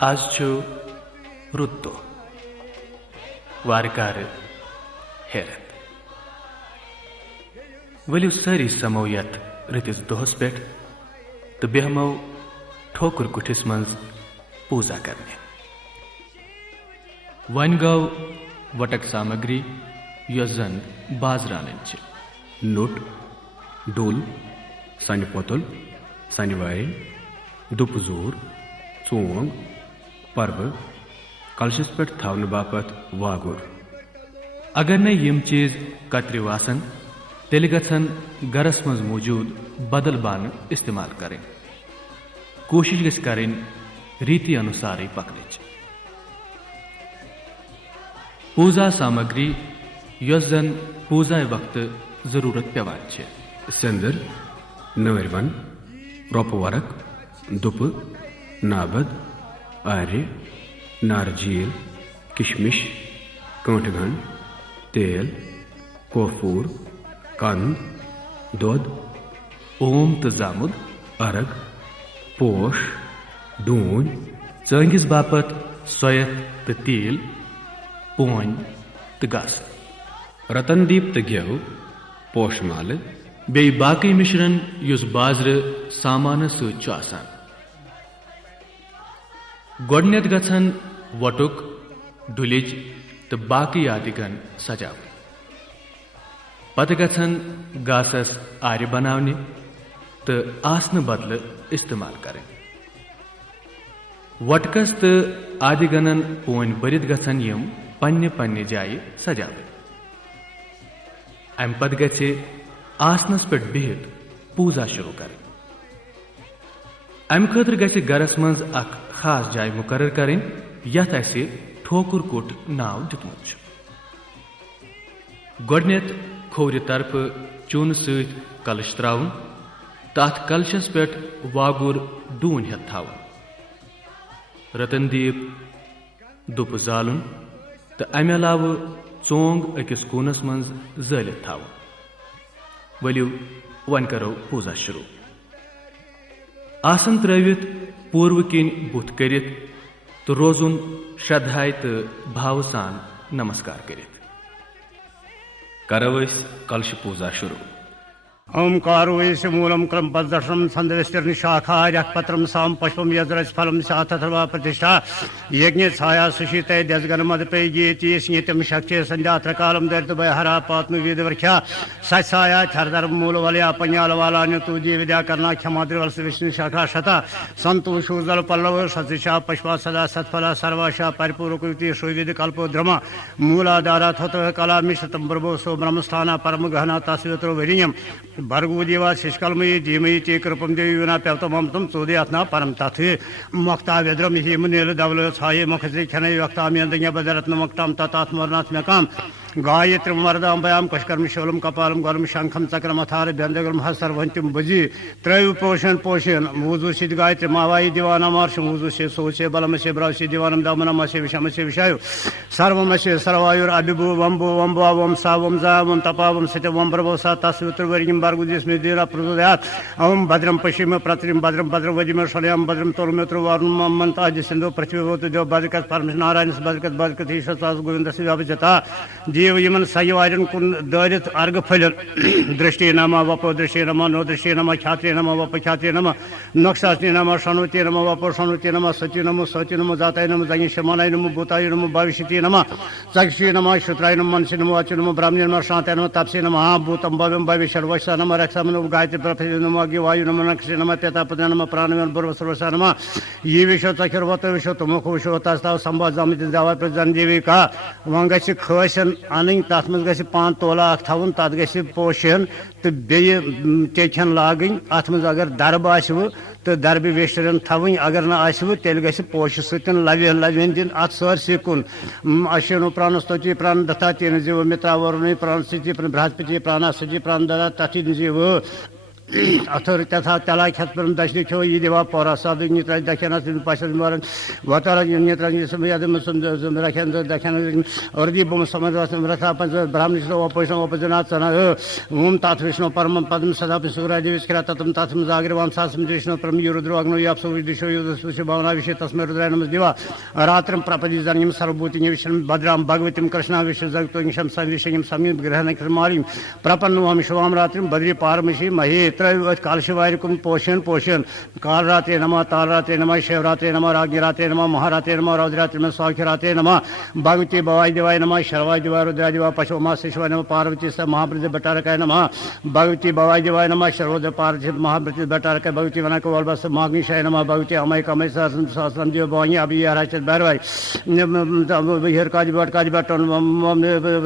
आज रुत दो वारकार हेरत वलियो सारी समो यथ रतिस दोहस पे तो बेहमो ठोकुर कुठिस मंज पूजा करने वन गौ वटक सामग्री यजन बाजरान नोट डोल सानि पोतल सानि वाय दुपजोर चोंग पर्व कलशस पे थवन बापत वागुर अगर न यम चीज कत्र वासन तेल गन गरस मज मौजूद बदल बान इस्तेमाल करें कोशिश गस करें रीति अनुसार पकने पूजा सामग्री यस जन पूजा वक्त जरूरत पेवान संदर नवरवन रोपवारक दुप नाबद आर्य नारजील किशमिश कांटगन तेल कोफूर कंद दोद ओम तो जामुद अरग पोश डून चंगिस बापत सोयत तो तेल पोन तो गस रतनदीप तो गेव पोशमाल बे बाकी मिश्रण युस बाजर सामान ससान गोडनेत गछन वटुक डुलिज तो बाकी आदिगन सजाव पत गछन गासस आर्य बनावने तो आसन बदल इस्तेमाल करें वटकस तो आदिगनन पोन बरित गछन यम पन्ने पन्ने जाय सजावे अम पत गछे आसनस पे बिहित पूजा शुरू करें अम खतर गछे गरस मंज अख खास जाय मुकर्रर करें यथ असे ठोकुर कुट नाव दितमुत गोडनेत खोर तरफ चून सत कलश त्राउन तथ कलशस पे वागुर डून हेत थाउन रतनदीप दुप जालुन तो अमे अलाव चोंग अकिस कूनस मंज जलित थाउन वलियो वन करो पूजा शुरू आसन त्रवित पूर्व किन बुथ करित तो रोजुन श्रद्धाय तो भाव सान नमस्कार करित करवस कलश पूजा शुरू ओंकारो वैश्य मूलम क्रम पदर्शनम संदविस्तीर्ण शाखा पत्रम साम पुष्पम यज्रज फलम साथर्वा प्रतिष्ठा यज्ञ छाया सुशीत दसगन मदपे ये स्नितम शक्ति संध्यात्र कालम दर्द हरा पात्म वेद वर्ख्या सत्साया थरधर मूल वलया पंजाल वाला तुजी विद्या करना क्षमाद्रि वत्स विष्णु शाखा शता संतोषो जल पल्लव सदृशा पुष्पा सदा सत्फला सर्वाशा परिपूर्वकृति सुविद कल्पो ध्रमा मूलाधारा थत कला मिश्रतम प्रभो सो ब्रह्मस्थाना परम गहना तस्वित्रो वीर्यम भर्गो देवा शिष्कलमयी धीमयी चे कृपम देवी विना प्यवतम तम चोदे अथना परम तथ मक्ता वेद्रम हेम नील धवल छाये मुखश्री खनय वक्ता मेदज्ञ बदरत्न मक्ताम ततात्मरनाथ में काम गायत्री वरदाम्बयाम कशकर्म शूलम कपालम गलम शंखम चक्रम अथार व्यंजगलम हस्तर्वंतिम भुजी त्रय पोषण पोषण वुजु सिद्ध गायत्री मावाई दीवाना मार्श वुजु से सोचे बलम से ब्रावसी दीवानम दामनम से विषम से विषायु सर्वम से सर्वायुर अभिभु वंबो वंबो वम सावम जावम तपावम सत्यम वम प्रभो सा तस्वित्र वर्गिम बार्गुदिस्मे देरा प्रचोदयात् ओम भद्रम पश्चिम प्रतिम भद्रम भद्रवजिम शलयम भद्रम तोलमित्र वारुण मंताज सिंधु पृथ्वीभूत देव बदकत परम नारायण बदकत बदकत ईश्वर गोविंद से व्यापजता जीव यमन सयवारन कुन दरित अर्घ फलन दृष्टि नमा वपो दृष्टि नमा नो दृष्टि नमा ख्याति नमा वप ख्याति नमा नक्षास्ति नमा शनुति नमा वपो शनुति नमा सचि नमा सचि नमा जाताय नमा जंगी शमानाय नमा भूताय नमा भविष्यति नमा चक्षि नमा श्रुत्राय नमा मनसि नमा वाचि नमा ब्राह्मण नमा शांताय नमा तपसि नमा भूतम भव्यम भव्य सर्वस्व नमा रक्षा नमा गायत्री प्रफित नमा अग्नि वायु नमा नक्षि नमा पेतापद नमा प्राणवन पूर्व सर्वस्व नमा ये विश्व चक्षुर्वत विश्व तुमको विश्व तस्ताव संवाद जामित जावा प्रजन देवी का वंगसि खसन अन तथ मज ग पान तोला थवन तथ ग पोशन तो बे टेचन लागन अत मज अगर दरब आसव तो दरब वेस्टरन थवन अगर ना आसव तेल ग पोश सतन लवन लवन दिन अत सरसी कुन अशेनो प्राण स्तोचि प्राण दत्ता तीन जीव मित्रा वरुण प्राण सिचि बृहस्पति प्राण सचि प्राण दत्ता तथि जीव अथर तथा तला खतरम दशनि छो ये दिवा पौरा साधु नित्र दक्षिणा सिंह पाशर मरण वतारा नित्र समय आदम सम रखन दक्षिण और दी बम समझ रथा पंच ब्राह्मण श्लो अपोषण उपजना चना ओम तात विष्णु परम पद्म सदा सुराज विष्क्रा ततम ततम जागर वाम सासम विष्णु परम युरुद्र अग्नो यापसो दिशो युद्ध सुष भावना विषय तस्मै रुद्राय नमः दिवा रात्रम प्रपदि जन्यम सर्वभूति विष्णु भद्राम भगवतीम कृष्णा विष्णु जगतोंशम सविषयम समीप ग्रहण कृमारिम प्रपन्नवाम शिवाम रात्रिम बद्री पारमशी महे कालशिवारिकुम पोषण पोषण काल रात्रे नमः ताल रात्रे नमः शिवरात्रे नमः राज्ञ रात्रे नमः महारात्रे नमः रौद्रात्रे नमः स्वाख्य रात्रे नमः भगवती भवाय देवाय नमः शर्वाय देवाय रुद्राय देवाय पशुमा शिवाय नमः पार्वती स महाप्रति भट्टारकाय नमः भगवती भवाय देवाय नमः शर्वोदय पार्वती महाप्रति भट्टारकाय भगवती वनक वल्बस माग्निशाय नमः भगवती अमय कमय सहस्रम देव भवानी अभी हराचत भैरवाय हिर काज भट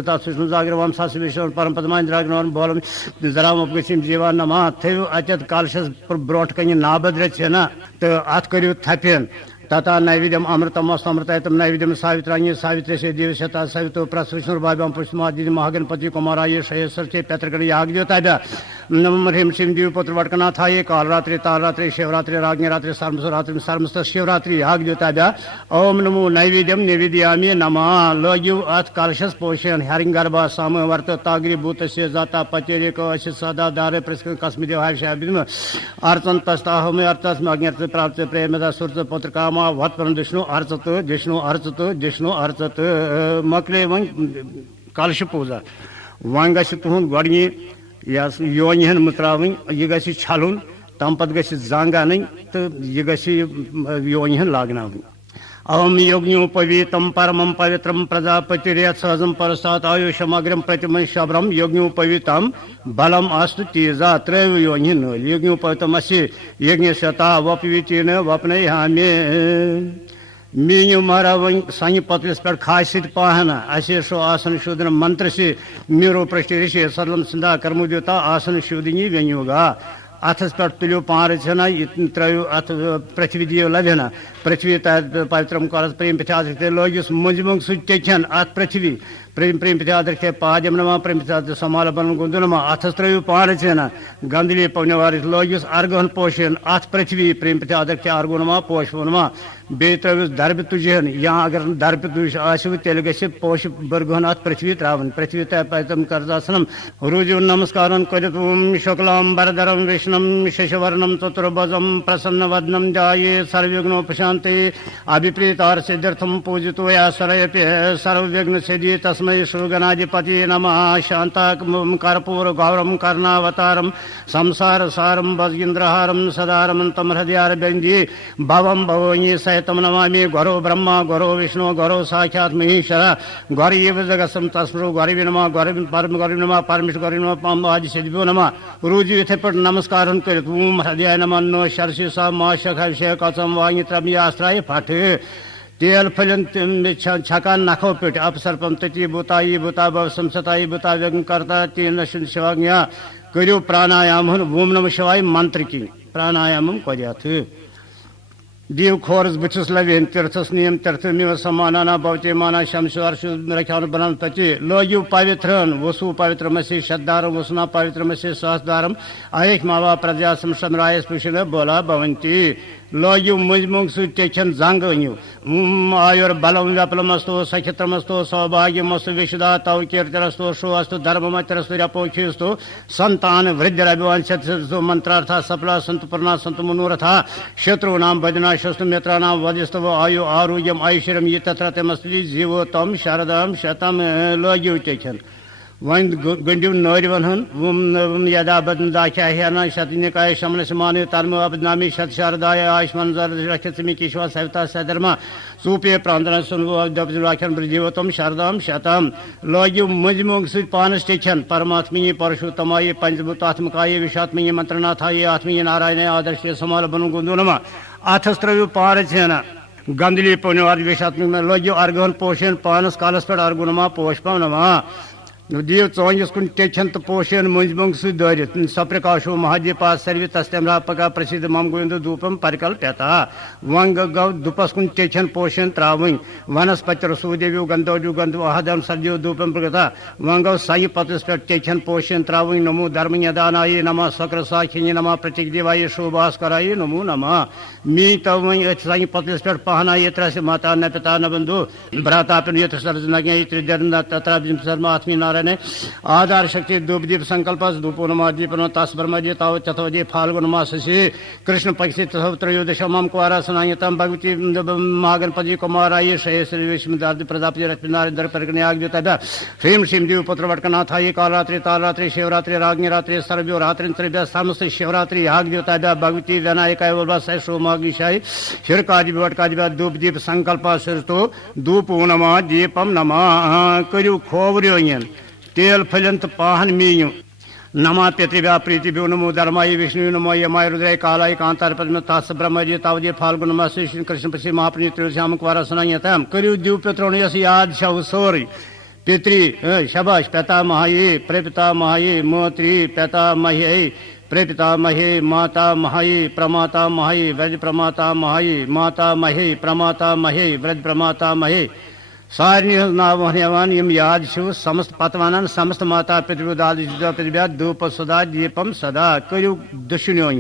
तास विष्णु जागर वम सास विष्णु परम पद्मांद्राग्न बोलम जराम उपगसिम जीवा नमः थो अचत कालशस ब्रोट कन नाबद रचना तो अत करू थपन तथा नैवेद्यम अमृतम अमृतम नैवेद्यम सावित्रांगी सावित्र से दिवशता सवितो प्रसविष्णु भाव्यम पुष्मादि महागणपति कुमाराय शयसर के पैतृगण याग द्योता नम ह्रीम शिव देव पुत्र वटकनाथाय काल रात्रि ताल रात्रि शिवरात्रि राज्ञ रात्रि सर्मसरात्रि सर्मस्त शिवरात्रि याग द्योता ओम नमो नैवेद्यम निवेदयामि नमः लोग्यु अथ कलशस पोषण हरिंग गर्भा साम वर्त ताग्री भूत से जाता पचेरे को अश सदा दारे प्रस्क कस्मि देवाय शाबिन अर्चन तस्ताह में अर्थस अज्ञात प्राप्त प्रेमदा सुरत पुत्र काम वत्पन विष्णु अर्चत विष्णु अर्चत विष्णु अर्चत मकले वन कलश पूजा वन ग तुहद गोड़ योन हन मुत्रावन यह ग छलुन तम पे ग जंग अन तो यह ग योन हन लागना अहम योग्यो पवित्रम परमं पवित्रम प्रजापतिरेत सहजम परसात आयुषमग्रम प्रतिम शबरम योग्यो पवित्रम बलम अस्तु तेजा त्रैव योनि नल योग्यो पवित्रम अस्य यज्ञ शता वपविचीन वपन हामे मीन मारा वन संग पत्रिस पे खास पाहना असे सो आसन शोधन मंत्र से मीरो पृष्ठ ऋषि सरलम सिंधा कर्मोद्योता आसन शोधनी व्यंयोगा अथस पे तुलो पान रचना त्रो अथ पृथ्वी दियो लभना पृथ्वी पवित्रम कर प्रेम पिथ्याद लोगिस मुंजमुंग सुचन अथ पृथ्वी प्रेम प्रेम पिथ्याद पाद्यम नमा प्रेम पिथ्याद समाल बन गुंदु नमा अथस त्रो पान रचना गंदली पवनवार लोगिस अर्गहन पोषण अथ पृथ्वी प्रेम पिथ्याद अर्गो नमा पोष नमा बे त्रोस दरब तुजहन या अगर दरब तुज आसव तेल ग पोष बर्गहन अथ पृथ्वी त्रावन पृथ्वी तम कर्जासनम रुजु नमस्कार करित ओम शुक्लाम वरदरम विष्णुम शशवर्णम चतुर्भुजम प्रसन्न वदनम जाये सर्वविघ्नोपशांते अभिप्रीतार सिद्ध्यर्थम पूजितो या सरयते सर्वविघ्न सिद्धि तस्मै श्रीगणाधिपति नमः शांताकारं कर्पूर गौरम कर्णावतारम संसार सारम वज्रेन्द्रहारम सदारमंतम हृदयारविंदे भवम भवोनि सहितम नमामि गुरो ब्रह्मा गुरो विष्णु गुरो साक्षात् महेश्वर गौरीव जगत्सम तस्मृ गौरी नमः गौरी परम गौरी नमः परमेश्वर गौरी नमः पाम आदि सिद्धिभ्यो नमः रुजु इथे पर नमस्कार कर ओम हृदय नमः नो शर्षि सा माशक अभिषेक कचम वांगी त्रम्यास्त्राय फट तेल फलन छकान नखो पेट अपसर्पम तति भूताई भूता भव संसताई भूता व्यग्न करता तीन शिवाज्ञा करो प्राणायाम ओम नमः शिवाय मंत्र की प्राणायाम कर्याथ दीव खोरस बस लवेन तीर्थस नियम तीर्थ मिव समाना भवते माना शमस अर्श रख्यान बना तचे लोयु पवित्रन वसु पवित्र मसे शतदारम वसुना पवित्र मसे सहस्दारम अयक मावा प्रजा समराय स्पृशन बोला भवंती लोयु मुजमुंग सुचन जंग अनु आयुर बलम व्यपलमस्तो सखित्रमस्तो सौभाग्यमस्तु विशुदा तव कीर्तिरस्तो शो अस्तु धर्ममतिरस्तु रपोक्षिस्तु संतान वृद्धिरभिवांशतो मंत्रार्था सफला संत पूर्णा संत मनोरथा शत्रूणाम भजना शस्तु मित्राणाम वधिस्तव आयु आरोग्यम ऐश्वर्यम ये तत्र तमस्ति जीवोतम शारदाम शतम लोयु चन वन गंडू नौरवन हन यदा बदनाख्या शतनिकाय शमन समान तर्म अबदनामी शत शारदाय आयुष्मान रक्षमी किश्वा सविता सधर्मा सूपे प्रांतना सुनवाख्यन जीवतम शारदाम शतम लोग्यु मुजमुग सु पानस टेचन परमात्मीय परशुतमाय पंचभूतात्मकाय विषात्मीय मंत्रनाथाय आत्मीय नारायण आदर्श समाल बनु गुंदु नमा अथस्त्रव्यु पारचन गंदली पोनो अर्घ में लगो अर्घन पोशन पानस कालस पे अर्घ नमा पोषपम नमा दियो चौंगिस कुन टेछन तो पोषण मुंज मुंग सु दरित सप्रकाशो महादीपा सर्वि तस्तेमरा पका प्रसिद्ध मम गोविंद धूपम परिकल पेता वंग गौ दुपस कुन टेछन पोषण त्रावं वनस्पति रसूदेव्यो गंधोजु गंध आहदम सर्जो धूपम प्रगता वंगौ साई पतस पे टेछन पोषण त्रावं नमो धर्म यदानाय नमः सक्र साखिनि नमः प्रतीक देवाय शोभास्कराय नमो नमः मी तवं साई पतस पे पहना यत्र से माता न पिता न बंधु भ्राता पे यत्र सर्जनगे यत्र जन्म तत्र शर्मा आत्मी नारायण आधार शक्ति धूप दीप संकल्प धूपो नमा दीपनो तास ब्रह्मजी ताव चतुर्जी फाल्गुन माससी कृष्ण पक्षी त्रयोदशमम कुवारासनायतम भगवती महागणपति कुमाराय श्रेय श्री विष्णुदार्थ प्रजापति रत्नार दर परगणे आज्ञाता ह्रीम श्रीम देव पुत्र वटकनाथाय कालरात्रि तालरात्रि शिवरात्रि राग्नि रात्रि सर्व्यो रात्रि त्रिभ्य समस्त शिवरात्रि आज्ञाता भगवती विनायकाय वल्लभाय सोमाग्निशाय शिरकादि वटकादि धूप दीप संकल्प सिरतो धूप नमा दीपम नमा करू खोवरियों तेल फलन तो पाहन मीयू नमा पितृभ्या प्रीतिभ्यो नमो धर्माय विष्णु नमो यमाय रुद्राय कालाय कांतार पद्म तास ब्रह्मजी तावजे फाल्गुन मास कृष्ण पक्षी महाप्रणि त्रयोदश्याम कुवारासनायतम करू द्यू पितरों यस याद शव सोरी पितृ शबाश पितामहाये प्रपितामहाये मोत्री पितामह्ये प्रपितामहे माता महे प्रमाता महे व्रज प्रमाता महे माता महे प्रमाता महे व्रज प्रमाता महे सारे नाम यम याद शिव समस्त पतवान समस्त माता पितृभ्या धूप सदा दीपम सदा करू दुशुनो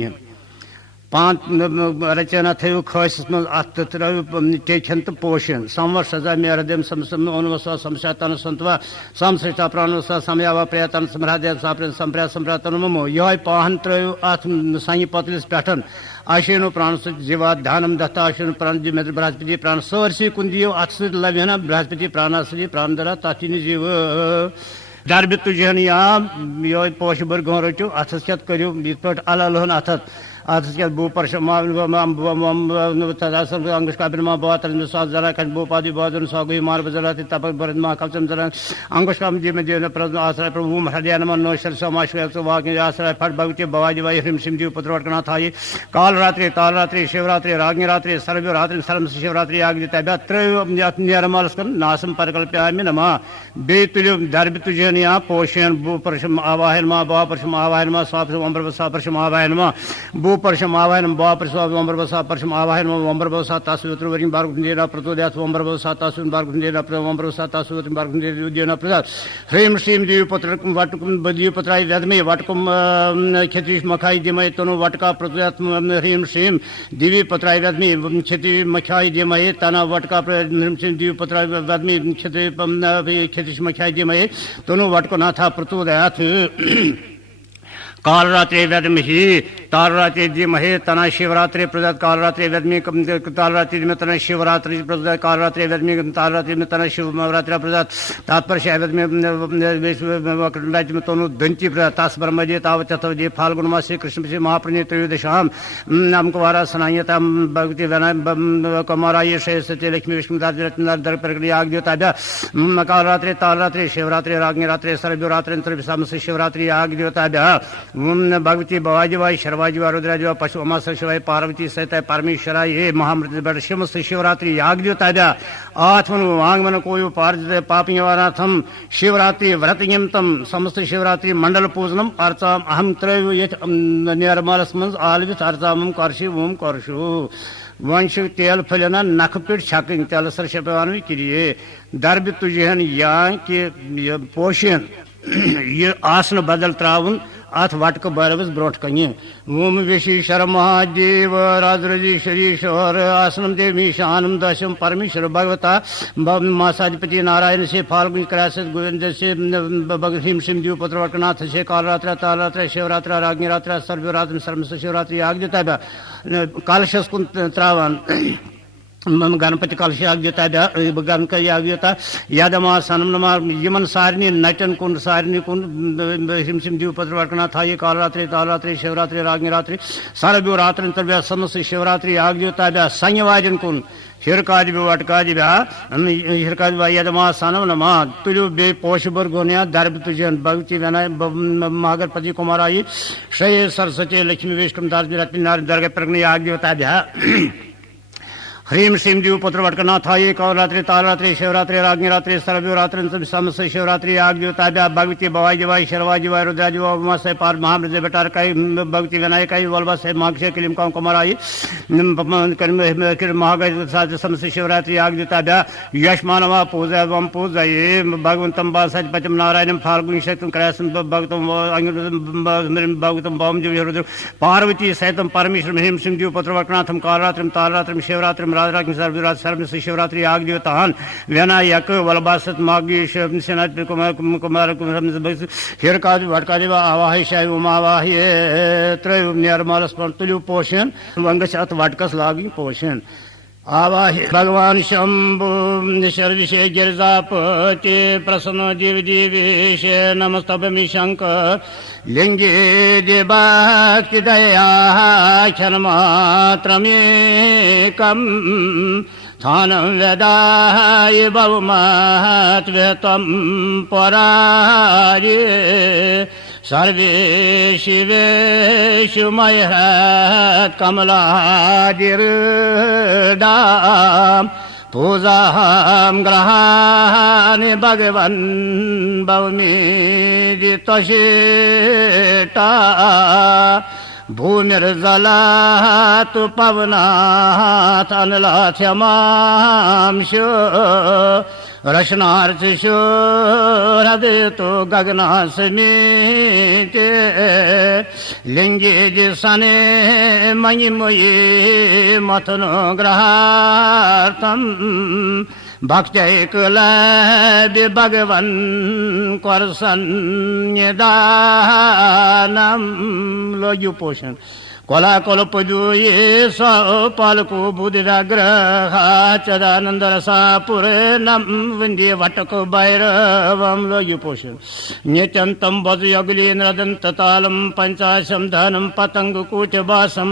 पान रचना थो खस अत टेछन तो पोषण संवर सजा मेरदम अनुवस्वा संशातन संतवा संश्रिता प्राणवस्वा समयावा प्रयतन समरादे संप्रया संप्रातन ममो यह पाहन त्रो अत साई पतलिस पेठन आशीनो प्राण जीवा ध्यानम दत्ता आशीनो प्राण बृहस्पति प्राण सरसी कुन दियो अत सत लभ्यना बृहस्पति प्राणासि प्राण दरा तथिन जीव दरबि तुझन या यो पोष बर गो रचो अथ सत करियो इत पे अलहन अथ अथ बू परशम अंगुष्कामा बातन जरा भूपादि बादन सौ मार जरा तप मा कवचम जरा अंगुष्काम जी में जीवन प्रभु आश्रय प्रभु हृदय नम नोशर सोमाश्व वाक्य आश्रय फट भगवती भवाजी वाई ह्रीम सिम जीव पुत्र वटकनाथाय काल रात्रि ताल रात्रि शिवरात्रि राग्नि रात्रि सर्व रात्रि सर्व शिवरात्रि आग्ञा त्रयमलस नासम परिकल्प्यामि नमः बे तुल्यो दर्भ तुझन या पोषण भू परशम आवाहन मा बा परशम आवाहन मा स्वापशम अम्बर परशम आवाहन मा परशम आवाहन बापरसा परशम आवाहन वंबरसा तासुवरी बारगुंजेना प्रतोदयात वंबरसा तासुन बारगुंजेना वंबरसा तासुवरी बारगुंजेना प्रसाद ह्रीम श्रीम देवी पुत्र वटकुम देवी पुत्राय वेदमे वटकुम क्षत्रिश मखाई दिमय तनु वटका प्रतोदयात ह्रीम श्रीम देवी पुत्राय वेदमे क्षत्रिश मखाई दिमय तना वटका ह्रीम श्रीम देवी पुत्राय वेदमे क्षत्रिश मखाई दिमय तनु वटको नाथा प्रतोदयात कालरात्रि वेदमहि तालरात्रि धीमहि तना शिवरात्रि प्रदत्त कालरात्रि वेदमी तालरात्रि में तना शिवरात्रि प्रदत्त कालरात्रि वेदमी तालरात्रि में तना शिवरात्रि प्रदत्त तात्पर्य वेदमी राज्य में तनु दंती प्रदत्त तास ब्रह्मजी ताव चतुर्जी फाल्गुन मासी कृष्ण पक्षी महाप्रणि त्रयोदशाम नाम कुवारा सनायतम भगवती वना कुमाराय श्रेय सत्य लक्ष्मी विष्णुदास रत्नार दर प्रक्रिया आग्योताभ्या कालरात्रि तालरात्रि शिवरात्रि राग्नि रात्रि सर्वरात्रि सर्वसमस्त शिवरात्रि आग्योताभ्या भगवती भवाजीवाई शर्वाजीवा रुद्राजीवा पशु अमास शिवाय पार्वती सहित परमेश्वराय हे महामृत शिवस्त शिवरात्रि याग्योताभ्या आत्मन वांगमन कोयु पार्जित पापियवानाथम शिवरात्रि व्रतयम तम समस्त शिवरात्रि मंडल पूजनम अर्चाम अहम त्रय निर्मलस मन आलवित अर्चाम कर्षि ओम कर्षु वंश तेल फलना नख पिट छकन तेल सर शपवान किरिए दर्ब तुझन या कि पोषण ये आसन बदल त्रावन अथ वटक बरवस ब्रोट कने ओम विश्वेश्वर महादेव राजराजेश्वरीश्वर आसनम देवी शानम दशम परमेश्वर भगवता मासाधिपति नारायण से फाल्गुन क्रैस गोविंद से भगवती सिम देव पुत्र वटकनाथ से कालरात्र तालरात्र शिवरात्र राग्नि रात्र सर्वरात्र सर्व शिवरात्रि आग्यता कालशस कुन त्रावन गणपति कलश आग्योता गणक आग्योता यादमा सनम नमा यमन सारनी नटन कुन सारनी कुन हिम सिम देव पत्र वटकनाथाय कालरात्रि तालरात्रि शिवरात्रि राग्नि रात्रि सर्व रात्रि तर्व्या समस्त शिवरात्रि आग्योता संयवाजन कुन हिरकाज वटकाज हिरकाज यदमा सनम नमा तुलु बे पोष बरगोनिया दर्भ तुझन भगवती वना महागणपति कुमाराय श्रेय सरस्वती लक्ष्मी विष्णु दास रत्नार दर्ग प्रज्ञा आग्योता ह्रीं श्रीं देव पुत्र वटकनाथाय कौरात्रि तालरात्रि शिवरात्रि राग्नि रात्रि सर्वरात्रि समस्त शिवरात्रि आग देवताभ्या भगवती भवाय जीवाय शर्वाय जीवाय रुद्राय जीवाय उमासे पार महामृत बेटारकाय भगवती विनायकाय वल्लभासे माक्षे क्लीं कौं कुमाराय महागय समस्त शिवरात्रि आग देवताभ्या यशमानवा पूजा वम पूजये भगवंतं बासपतिं नारायणं फाल्गुनी शक्तिं क्रयसं भगवतं भगवतं वाम जीव रुद्र पार्वती सहितं परमेश्वर ह्रीं श्रीं देव पुत्र वटकनाथं कालरात्रिं तालरात्रिं शिवरात्रिं राजराज्ञ सर्वराज सर्व शिवरात्रि आग देवतान विनायक वल्लभासत माग्येश कुमार कुमार हिरकादि वटकादिव आवाहिशाय उमावाह्य त्रय निर्मलस तुल्यु पोषण वंगस अत वटकस लागी पोषण आवाहि भगवान शंभु शर्विषे गिरिजापति प्रसन्न जीव जीवेश नमस्तभमि शंकर लिंगे देवाक्ति दया क्षणमात्रमेकं स्थानं वेदाय बहुमहत्त्वं पराये सर्वे शिवेषु मयः कमलादिर्दां पूजां ग्रहाणि भगवन् भवमीदितशेटा भूमिर्जलातु पवनात् अनलाथ्यमांशु रशनार्चिषु हृदयतु गगनासमीते लिंगे जिसने मयिमुयि मथनो ग्रहार्थम् भक्त्यैकलव्य भगवन् करसन्निदानं लोयु पोषण कोला कोलपदुये पालको बुद्धिराग्रह चदानन्दरसापुरनं वन्दे वटको भैरवं लोयु पोषण नित्यन्तं वज्रयुगलीन्द्रदन्ततालं पञ्चाशं धनं पतङ्गकूटवासं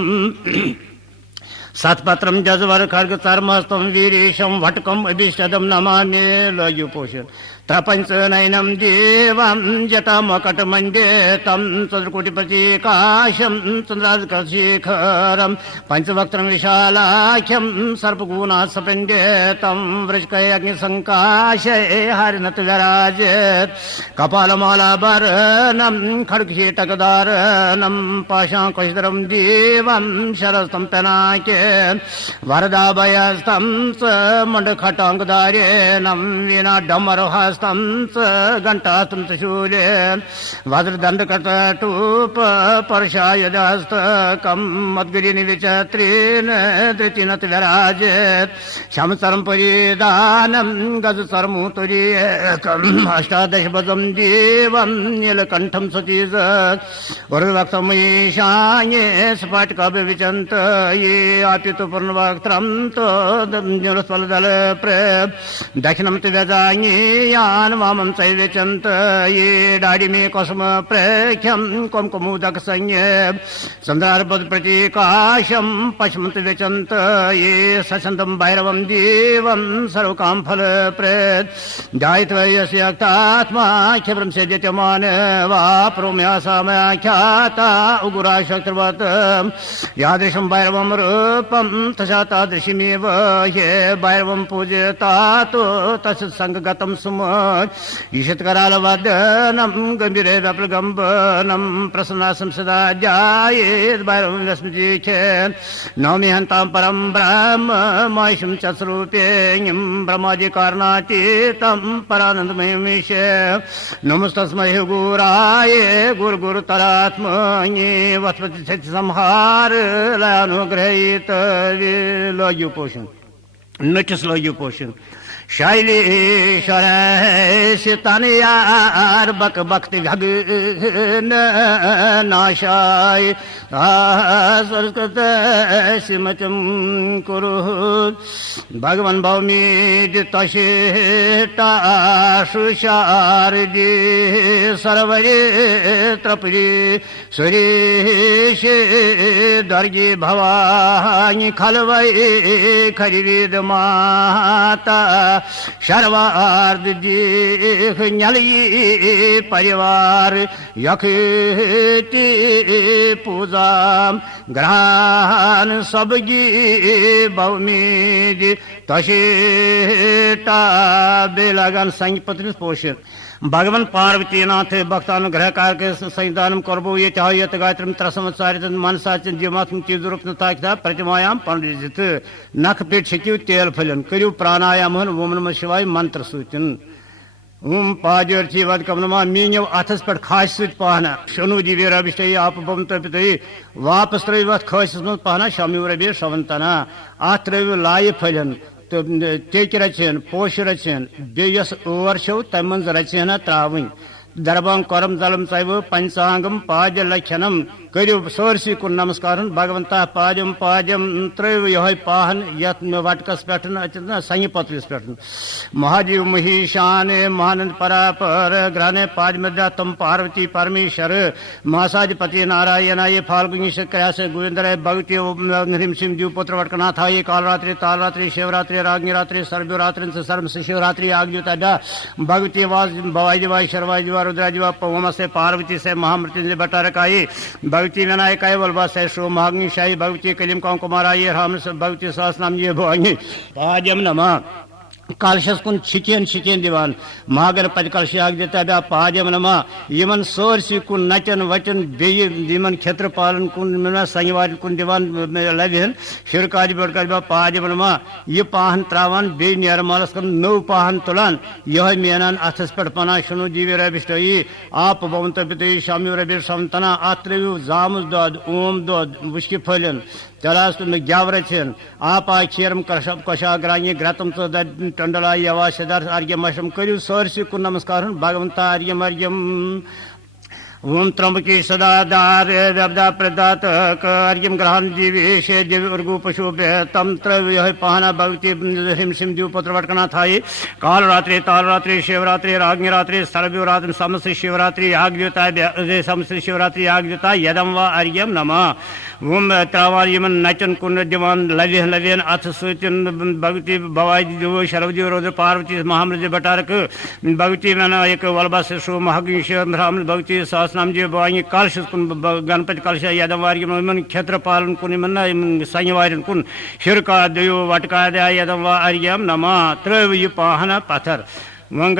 सत्पत्रं जज्वर खड्ग चर्मस्तं वीरेशं वटकम् अभिष्टदं नमामि लोयु पोषण प्रपंच नयनं देवं जटामकटमण्डितं चतुर्कोटिप्रतीकाशं चन्द्रार्कशेखरं पञ्चवक्त्रं विशालाख्यं सर्पगुणासपण्डितं वृषकयज्ञसङ्काशे हरिणतविराजेत् कपालमालाभरणं खड्गकीटकधारणं पाशाङ्कुशधरं देवं शरस्तं पिनाके वरदाभयस्तं च मण्डखटाङ्गधारेणं वीणा डमरुहस्तं घंटास्तं शूले वज्रदण्डकटूप परशायुधस्तकं मद्गिरिनिविचत्रेण धृतिनत विराजेत् शमसरं परिधानं गजसरमूतुरीयकम् अष्टादशभुजं देवं नीलकण्ठं सतीजत् उर्वक्तमयीशान्ये स्फटिकाभिविचन्त ये आप्युत पूर्णवक्त्रं तोदलप्र दक्षिणं तु व्यजाङ्गेया वामं चैवेचन्त ये डाडिमे कसम प्रेख्यं कुमकुमुदक संज्ञ चन्द्रार्बुद प्रतीकाशं पश्चिमं तु व्यचन्त ये सचन्दं भैरवं देवं सर्वकाम फल प्रेत जायित्वयस्यात्मा क्षिप्रं सेद्यमान वा प्रोम्यासामख्याता उगुरा शक्तिवत् यादृशं भैरवं रूपं तथा तादृशमेव ये भैरवं पूजयतातो तस्य संगगतं ईशत्करालवदनं गम्भीरे व्यापृगम्बनं प्रसन्नासं सदा ध्यायेत् भैरवं रश्मिजीखेत् नौमि हन्तां परं ब्रह्म महिषं च स्वरूपेण्यं ब्रह्मादिकारणातीतं परानन्दमयमीश नमस्तस्मै गुराय गुरुतरात्मने वत्पति संहार लयानुग्रहीत लोयु पोषण नटिस लोयु पोषण शैलेश्वर तनयार बक भक्ति भगन नाशाय संस्कृत सिमचम कुरु भगवान भौमीदितशेटाशुशारदि सर्वरे त्रपरि सुरेश दर्गे भवानी खलवै खरिवेद माता शर्वार्द देख न्यली परिवार यखति पूजा ग्रहण सबगी बहुमीद तशीटा बेलगन संग पत्रिस पोषित भगवान पार्वती नाथ भक्तानुग्रह के संदान कर्बो ये चाहत गायत्रम त्रसमत्सारित मनसा जीवात्म चीज रूप ताकि प्रतिमायाम पंडित नख पेट छकिव तेल फलन करियो प्राणायाम ओम नमः शिवाय मंत्र सूचन ओम पाजर्ची वद कमनमा मीन्यो अथस पर खास सुत पाहना शनु दिव्य रविष्टई आप बम तपितई वापस त्रय वत खास में पाहना शाम्यु रवि श्रवंतना आत्रय लाय फलन तो टेक रचन पोश रचन बेयस ओवर शो तमन रचन त्रावि दरबांग करम जलम साइब पंचांगम पाज लक्षणम करियो सरसी कुन नमस्कार भगवंता पाजम पाजम त्रैव यह पाहन यत वटकस पे संग पत्रिस पे महाजीव महिषाने महानंद परापर ग्रहणे पाज मध्या तम पार्वती परमेश्वर महासाजपति नारायण ये फाल्गुनी क्रिया से गोविंदर भगवती ह्रीम सिंह जीव पुत्र वटकनाथ ये कालरात्रि तालरात्रि शिवरात्रि राग्नि रात्रि सर्वरात्रि सर्व शिवरात्रि आगजुता भगवती वाज भवाई वाय शर्वाई रुद्राजीवा पवम से पार्वती से महामृत्युंजय भट्टारकाई भगवती विनायकाय वल्भा से शो महाग्नि शाही भगवती कलिम कुमाराय राम से भगवती सहस्रनाम ये भवानी पाजम नमः कलशस कुन छिकेन छिकेन दिवान महागर पद कलश आग देता बा पाजम नमा यमन सोरसी कुन नचन वचन बेय यमन क्षेत्र पालन कुन मना संगवाद कुन दिवान लवेन शिरकाज बड़काज बा पाजम नमा ये पाहन त्रावन बे निरमालस कुन नौ पाहन तुलान यह मेनान अथस पर पना शुनु जीवे रबिष्टई आप भवंत पिते शाम्यु रबि संतना आत्रयु जामुज दद ओम दद विष्कि फलन चलास में ग्यावरचन आपा क्षीरम कशा ग्रांगी ग्रतम तो टंडला यवा शदर अर्घ्यम मशम करियो सरसी कुन नमस्कार भगवंता अर्घ्यम अर्घ्यम ओम त्र्यंबके सदा दार दब्दा प्रदात अर्घ्यम ग्रहण जीवेश दिव्य उर्गु पशुभ्य तम त्रय पाहना भगवती हिम सिम जीव पुत्र वटकनाथ काल रात्रि ताल रात्रि शिवरात्रि राग्नि रात्रि सर्वरात्रि समस्त शिवरात्रि आगजुता समस्त शिवरात्रि आगजुता यदम व अर्घ्यम नमः ओम त्रावान यमन नचन कुन दिवान लव्य लव्यन अथ सूचन भगवती भवाई जो शरवजी रुद्र पार्वती महामृज भट्टारक भगवती विनायक वल्भा से शो महाग्नि राम भगवती सहस्रनाम जी भवानी कलश कुन गणपति कलश यदम वार्यम क्षेत्र पालन कुन संयवारन कुन शिरका दयो वटका यदम व अर्घ्यम नमः त्रय पाहन पत्थर वन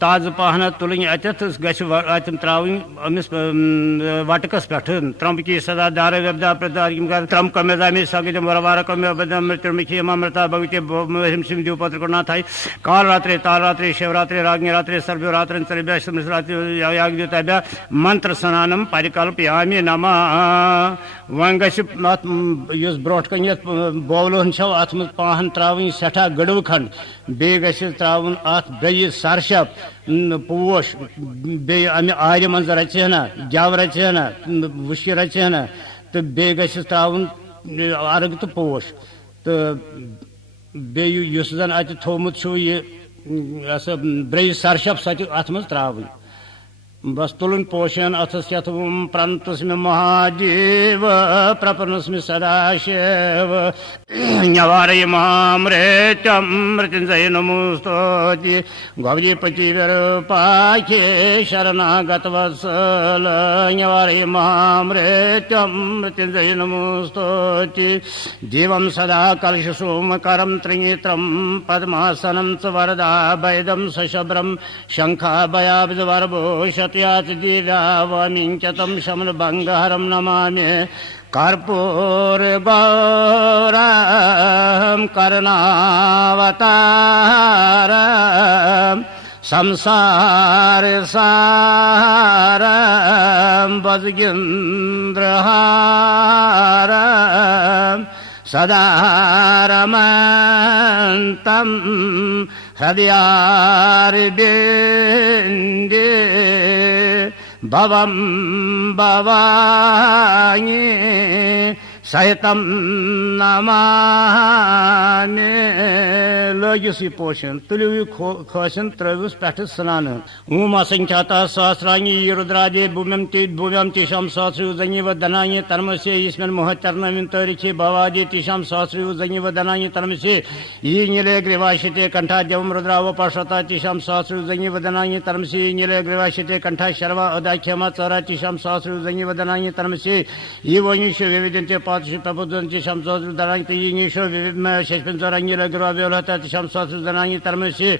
ताज पाहना तुलन अतथ गम त्रावन अमिस वटकस पे त्र्यंबकी सदा दार व्यब्दा प्रदारिम त्रम कमेजामी सगजम वरवार कमेमुखी अमृता भगवती हिम सिंह जीव पत्र नाथ काल रात्रि ताल रात्रि शिवरात्रि राग्नि रात्रि सर्वरात्रि सर्व्या मंत्र स्नानम परिकल्पयामि नमः वन ब्रोट कन बोवलन अत मज पाहन त्रावन सठा गड़व खंड बे त्रावन अत बेय सरशप पोश बे अमे आर्य मज रचना जव रचना वुश रचना तो बे त्रावन अर्घ तो पोश तो बेस जन अत थोमुत ये ब्रे सरशप सत अत मज त्रावन बस तुलन पोषण अथस प्रणतस्मि महादेव प्रपन्नस्मि सदाशिव न्यवारय महामृत्यं मृत्युंजय नमोस्तुते गौरी पतिविरूपाख्ये शरणागतवत्सल न्यवारय महामृत्यं मृत्युंजय नमोस्तुते जीवं सदा कलशसोमकरं त्रिनेत्रं पद्मासनं च वरदाभयदं सशब्रं शङ्खाभयाब्जवरभूषत् दिव्यावमिंचतम शमन भंगहरम नमामि कर्पूर गौरम करुणावतारम संसार सारम भजगेन्द्रहारम सदा रमन्तं हृदयारविन्दे भवं भवानि सहितम नमामि लगिस यह पोशन तुलियो यह खोसन त्रोविस पे स्नान ऊम असंख्याता सहस्रांगी रुद्राजे भूम्यम तिशम सहस्रु जंगी व दनांगी तर्मसे इसमें मोहचरनविन तरिखे भवाजे तिशम सहस्रु जंगी व दनांगी तर्मसे ये नीले ग्रीवाशिते कंठा देवम रुद्रा व पार्षता तिशम सहस्रु जंगी व दनांगी तर्मसे नीले ग्रीवाशिते कंठा शर्वा अदाख्यमा चरा तिशम सहस्रु जंगी व दनांगी तर्मसे ये वंश विविधन्ते पातु प्रबुद्धन्ते तिशम सहस्रु दनांगी यीशो विविध शस्पिन चरांगी ग्रह व्यवहता तिशम सहस्रु दनांगी तर्मसे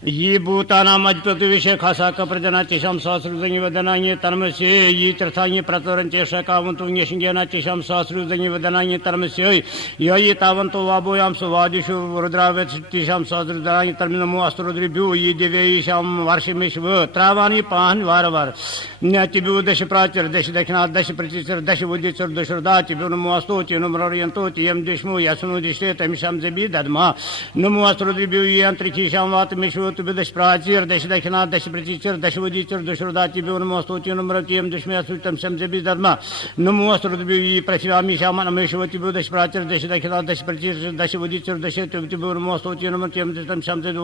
ये भूतानाम अज्पतु विषय खासा कप्रजना तिशम सहस्रुजंगी वदनांगी तर्मसे ये तीर्थांगी प्रतोरंचे शकावंतु यशिंगेना तिशम सहस्रुजंगी वदनांगी तर्मसे ये तावंतो वाबोयाम सुवादिषु रुद्रावत तिशम सहस्रुजंगी तर्मिनमो अस्त्रुद्रिभ्यो ये दिव्येशाम वर्षमेश्व त्रावानी पाहन वार वार न्यातिभ्यो दश प्राचर दश दक्षिणा दश प्रतिचर दश उदिचर दशरदा तिभ्यो नमो अस्तो तिनुमरयंतो तियम दिशमो यसनो दिशे तमिशम जबी दद्मा नमो अस्त्रुद्रिभ्यो ये अंतरिक्षेशाम वातमेश्व दश प्राचीर दश दक्षिणा दश प्रतीचर दश उदीचर दशरदाति नमोस्तोति नम्रतीयम दशमेतम शमजबी धर्मा नमोस्त्रुद्भ्यो पृथिव्यामी श्याम नमेशवतिभ्यो दश प्राचीर दश दक्षिणा दश प्रतीचर दश उदीचर दश तिभ्यो नमोस्तोति नम्रतीयम दशम शमजबी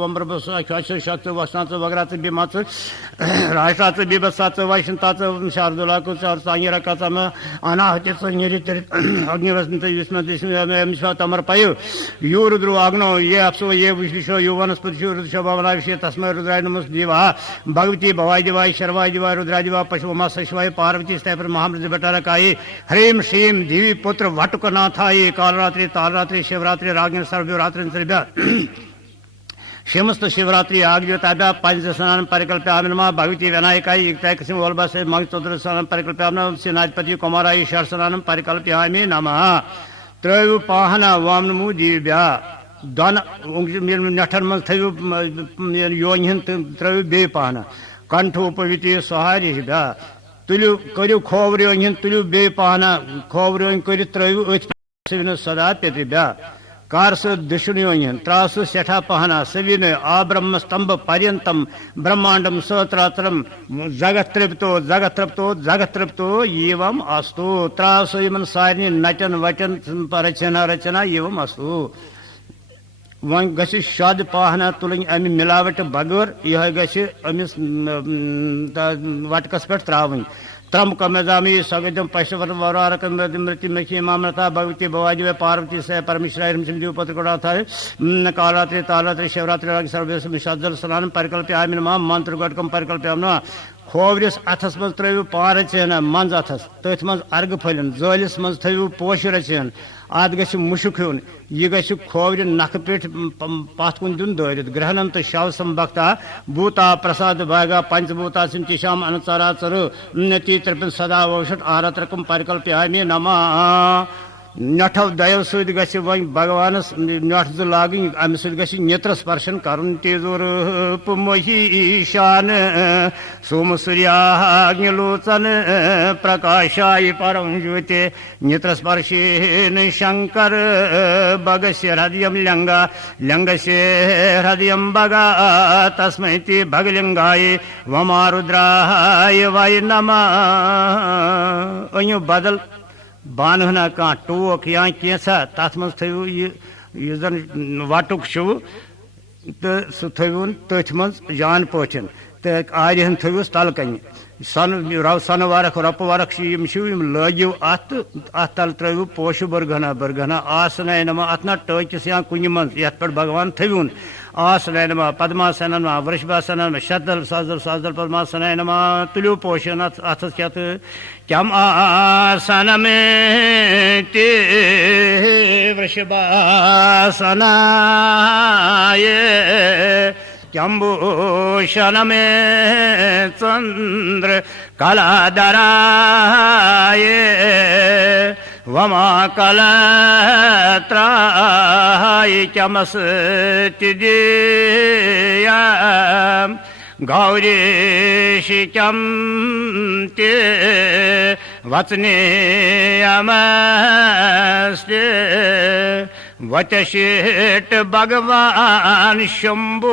वक्षनाथ वगराच बीमाच राष्ट्राच बीभत्साच वैशंताच शार्दुलाक सांगिरकाच अनाहतिच निरितर अग्निवसंत विस्म तमर्पय यो रुद्रो आग्नो ये अप्सो ये विश्लिशो यो वनस्पतिशो रुद्रशो भवना विषय तस्मै रुद्राय नमस् देवा भगवती भवाय देवाय शर्वाय देवाय रुद्राय देवा पशुमा सशिवाय पार्वती स्तैपर महामृत भट्टारकाय ह्रीं श्रीं देवी पुत्र वटुकनाथाय कालरात्रि तालरात्रि शिवरात्रि रागिन सर्वरात्रि सर्व्या शिमस्त शिवरात्रि आग्योताभ्या पंच स्नान परिकल्प्यामि नमः भगवती विनायकाय युक्ताय वल्लभा से मग चतुर्थ स्नान परिकल्प्यामि नमः सेनाधिपति कुमाराय षट् स्नान परिकल्प्यामि नमः त्रयो पाहना वाम नमो देव्या दन नठन मज थो योन त्रो बे पाना कंठो पवित्र सहारि ब्या तुलु करू खोवरियोन तुलु बे पाना खोवरियोन कर त्रो अथ सदा पे ब्या कार सो दुशुन त्रासु सेठा पहना सविन आ ब्रह्म स्तंभ पर्यंतम ब्रह्मांडम सत्रात्रम जगत तृप्तो एवं अस्तु त्रासु इन सारे नचन वचन रचना एवं अस्तु वन गि शाद पाहना तुलन अमि मिलावट बगैर यह गमिस वटकस पे त्रावन त्रम कमेजामी सगदम पशुवर वरारक मृति मखी मामलता भगवती भवाजी पार्वती से परमेश्वर देव पत्रकोड़ा कालरात्रि तालरात्रि शिवरात्रि सर्वेश सज्जल स्नान परिकल्प्यामि नमः मंत्र गटकम परिकल्प्यामि नमः खोवरिस अथस मज त्रो पान रचन मंज अथस तथ मज अर्ग फलन जलिस मज थो पोश रचन अत ग मुशुक हून यह गोवर नख पे पथ कुन दिन दौरित ग्रहणम तो शव संभक्ता भूता प्रसाद भागा पंचभूता सिंतिशाम अनुचारा चर ती त्रिपिन सदा वोषट आरत्रकम परिकल्प्यामि नमः नठो दयो सद वन भगवानस नठ जो लागन अमि सत्र स्पर्शन कर तेजूप मोहीशान सोम सूर्याग्निलोचन प्रकाशाय परम ज्योति नेत्र स्पर्शेन शंकर भगस्य हृदय लिंगा लिंगस्य हृदय भगा तस्मै ते भगलिंगाय वमा रुद्राय वाय नमः अयो बदल बानहना कह टोक या कैसा तथ मज थो यह वटुक शुव तो सह थोन तथ मज जान पान तो आर्यन थोस तल कन सन वरख रोप वरख लगिव अत तल त्रो पोश बरगहना आसनाय नमः अत ना टोकिस या कुन मज ये पे भगवान थोन आसनाय नमः पद्मासन नमः वृषभासन नमः शतदल साजल साजल पद्मासनाय नमः तुल्यो पोषण अथस क्या क्यम आसन में ते वृषभासनाय क्यम्भूषण में चंद्र कलाधराय वमा कलत्राय क्यमस्तिदेया गौरीशिक्यम ते वचनेयमस्ते वचशिष्ट भगवान शंभु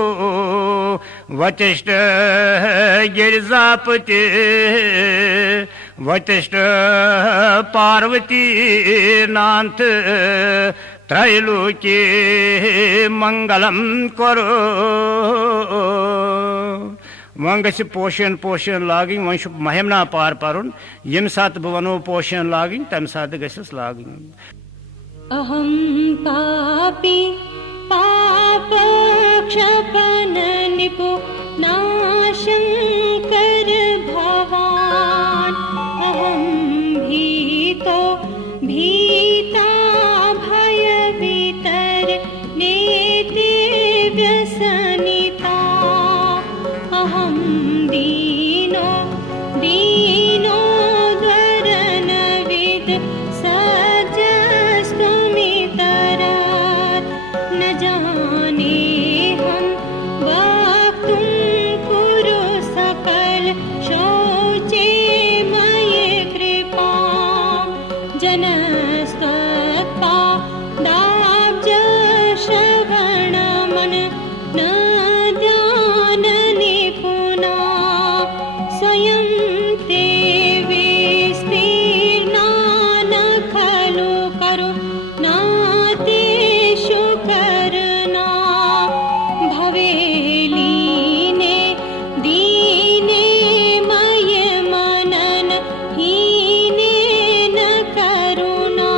वचिष्ठ गिरिजापति वतिष्ठ पार्वती नाथ त्रैलोक्ये मंगलम करो वन गि पोशन लागन वन महिमना पार परन यम सात बह वनो पोशन लागन तम सात गस लागन अहं पापी पापक्षपन निपो नाशंकर भवान् अहं भीतो भीता भयवितर नेति व्यसनिता अहं दीनो दीनो द्वरनविद सजस्तुमितरात् न जानेऽहं वक्तुं कुरु सकल शौचे मयि कृपां जनस्त्वत्पादाब्ज श्रवणमन न ध्यान निपुणा स्वयं ते विस्तीर्णा न खलु करुणातेषु करुणा भवेलीने दीने मयि मनन हीनेन करुणा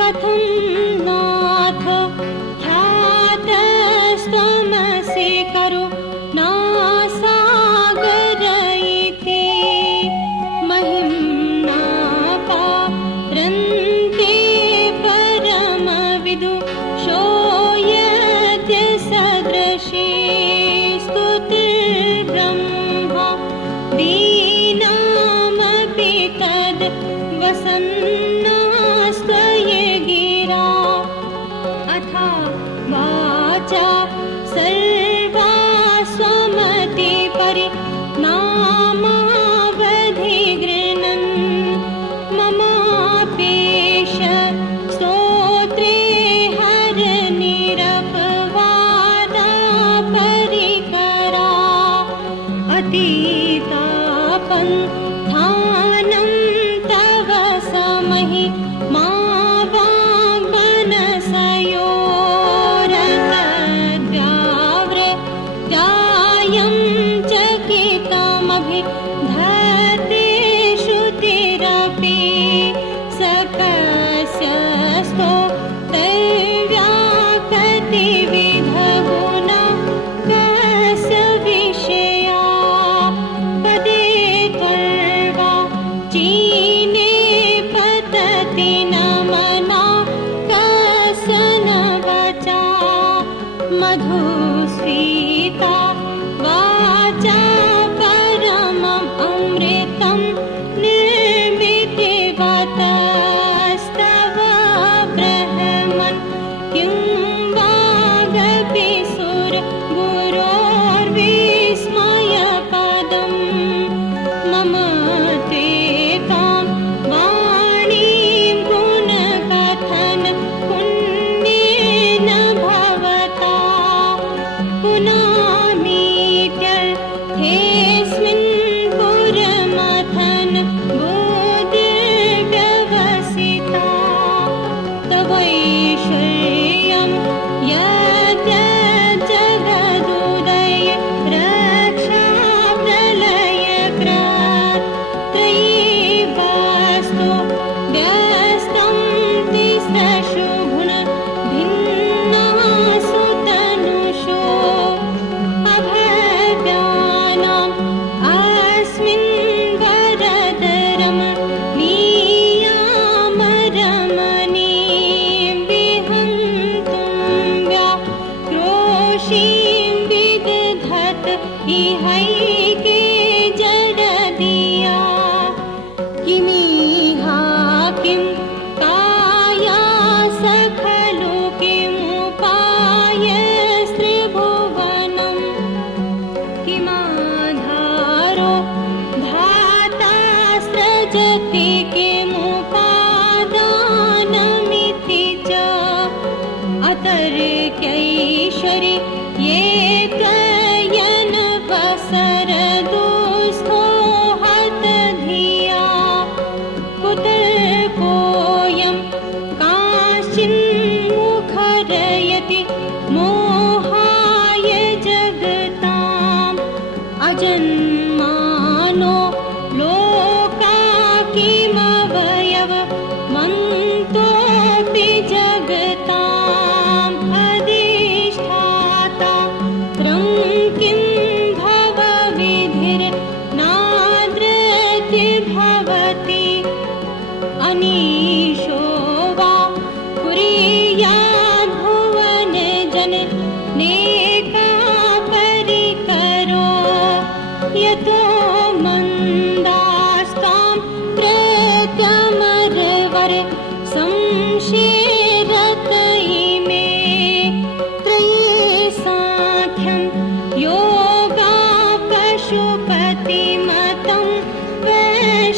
कथं नाथ ख्यातस्त्वमसि करुणासागर इति महिम्ना पारन्ते परमविदुषो यद्य सदृशी स्तुतिर्ब्रह्मा दीनामपि तद् वसन्नास्त्वयि गिरा अथा वाचा सर्वा स्वमति परिणामावधि गृह्णन् ममापेश स्तोत्रे हरनिरपवादा परिकरा अतीतापन्थानं तव समहि मा वाङ्मनसयोरतद्व्यावृत्यायं चकितमभिधत्ते श्रुतिरपि सकस्य स्तोतव्या कतिविधगुणा कस्य विषया पदे त्वर्वा चीने पतति न मना कस्य न वचा मधुस्फीता वाचा परमम् अमृतं निर्मितिवतस्तव ब्रह्मन् किं वागपि सुरगुरोर्विस्मयपदम् मम त्वेतां वाणीं गुणकथन पुण्येन भवता पुनामीत्यर्थेऽस्मिन् पुरमथन बोधिर्व्यवसिता तवैश्वर्यं यद्यज्जगदुदये रक्षा प्रलयकृत् त्रयीवास्तु व्यस्तं तिस्रषु गुणभिन्नासु तनुषु अभव्यानाम् अस्मिन् वरदरम नीयामरमणीं विहन्तुं व्याक्रोशीं विदधत इहैके जडदिया किमिहा किं काया सखलु किमुपायस्त्रिभुवनम् किमाधारो धातास्त्रजति किमुपादानमिति च अतर्क्यैश्वरि ये त्रयन वसरदुस्थो हत धिया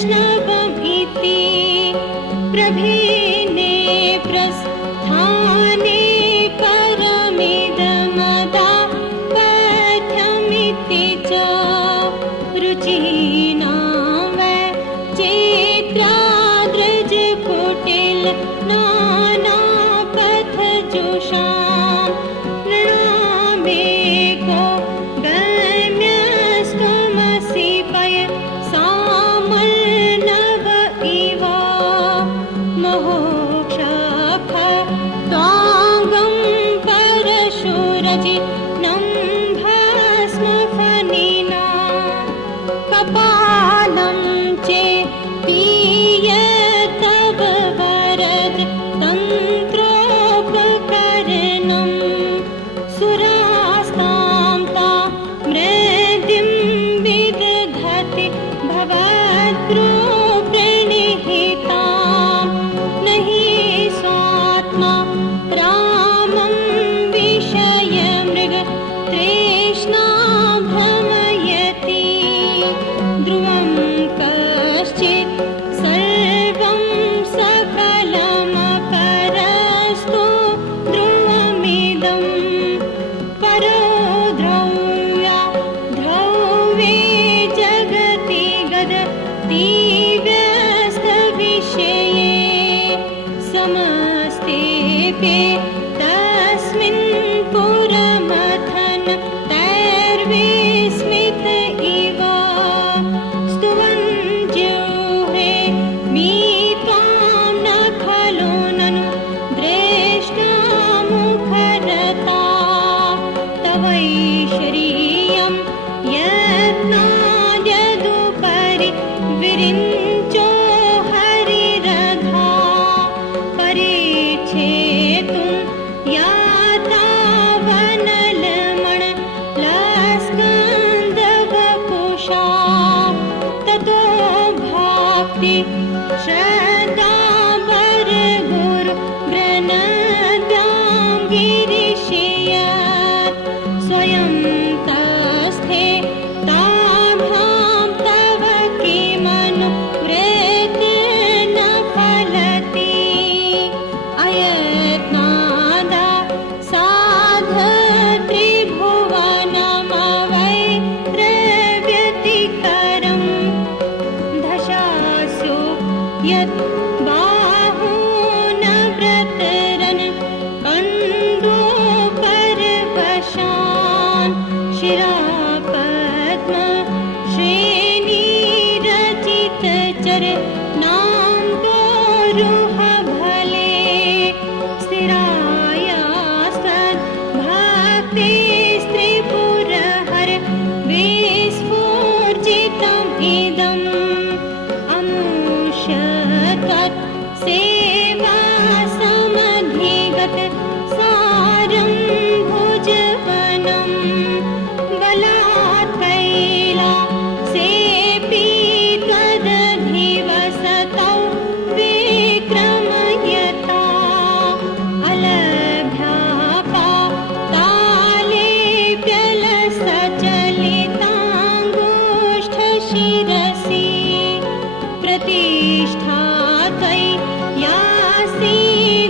वैष्णवमिति प्रभेने प्रस्थाने परमिदमदा पथ्यमिति च रुचिनां वै चेत्राद्रजकुटिल नानापथजुषां नृणामेको गम्यस्त्वमसि पय सामर्नव इव महोक्षख त्वाङ्गं परशुरजिनं भस्मफनिना कपालं चेत्पीयतव वरद तन्त्रोपकरणं सुरास्तां ताम्रदिं विदधति भवद्प्रणिहितां नहि स्वात्मा रामं विषयमृग तृष्णा भ्रमयति ध्रुवं कश्चित् सर्वं सकलमपरस्तु ध्रुवमिदं परो ध्रुव्या ध्रुवे जगति गदति व्यस्तविषये समस्तेऽपि तस्मिन् पुरमथन तैर्विस्मित इव स्तुवन्त्युहे मी त्वां न खलु ननु दृष्टामुखरता तवैश्वर्यं यत्नाद्यदुपरि विरिञ्चो हरिरधा परिच्छेतुं याता वनलमण लस्कन्दवपुषा ततो भक्ति श्रद्धा वरगुरु ब्रनद्यां गिरिष्यत् स्वयं तस्थे ताभ्यां तव किमनुवृत्तिर्न फलति अयत्नादा साध त्रिभुवनमवैरव्यतिकरम् दशासु यत् बाहू न व्रतरन् कन्दुकरवशान् शिरापद्म श्रेणीरचितचरणां दोरुहभले स्थिरायास्तद्भक्तिस्त्रिपुरहर विस्फूर्जितमिदम् अमुष्यत्वत् सेवा समधिगत सारं भुजवनं बलात् कैलासेऽपि त्वदधिवसतौ विक्रमयता अलभ्यापातालेऽप्यलसचलिताङ्गुष्ठशिरसि प्रतिष्ठा त्वयि यासि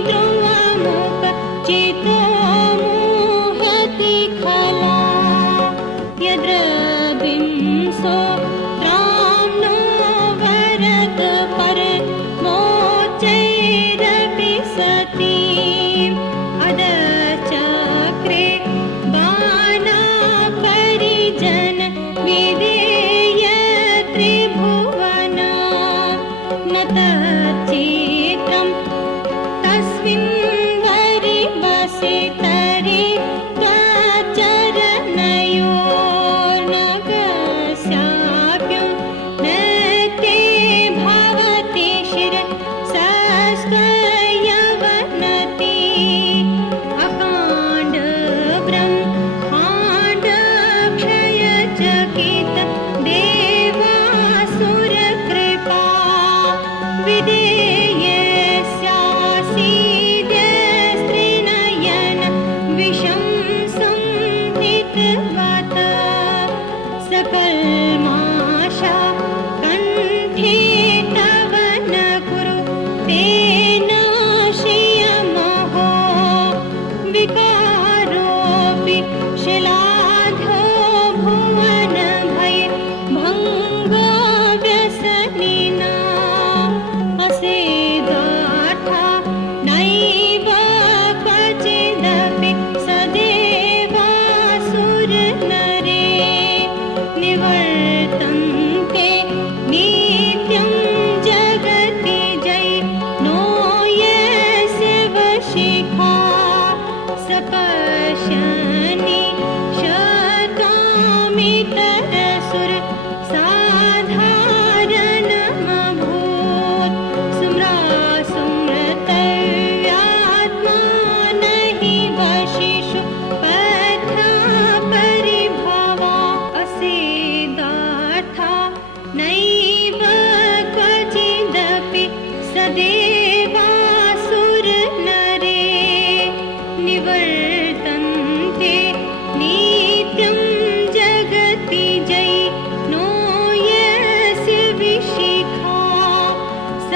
ध्रुवमुख चितो मुह्यति खला यद्रविंसो त्राम्नो वरद परमोच्चैरपि सति अदचक्रे बाणापरिजन विधेय त्रिभुवन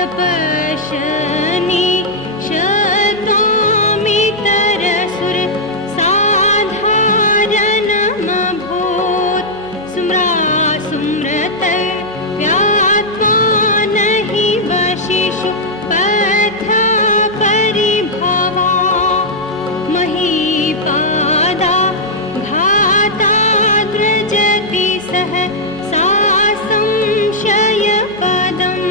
तपशनि शतामितरसुर साधारणमभूत् सुम्रासुम्रत व्यात्मा नहि वशिषु पथा परिभवा महीपादा घाता द्रजति सह सा संशयपदम्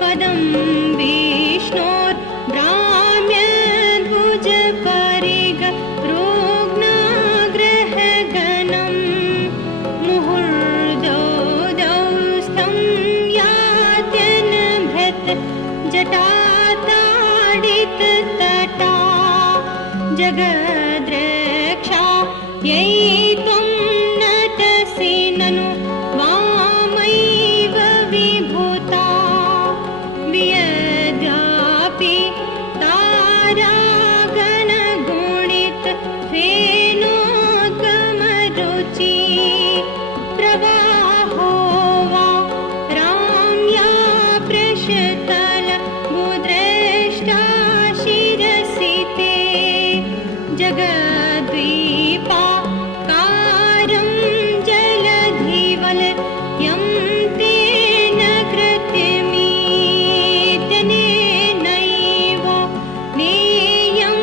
पदं विष्णोर्भ्राम्यद्भुजपरिग रुग्णाग्रहगणम् मुहुर्दौदौस्थं यात्यनभृत् जटाताडिततटा जगद्रक्षा यै त्वं नटसि ननु वामैव विभूता वियद्यापि तारागणगुणित फेनोद्गमरुचि प्रवाहो वा राम्या पृषतल भूदृष्टा शिरसि ते जगद्वीपाकारं जलधिवल यं तेन कृत्यमीत्यनेनैव नेयं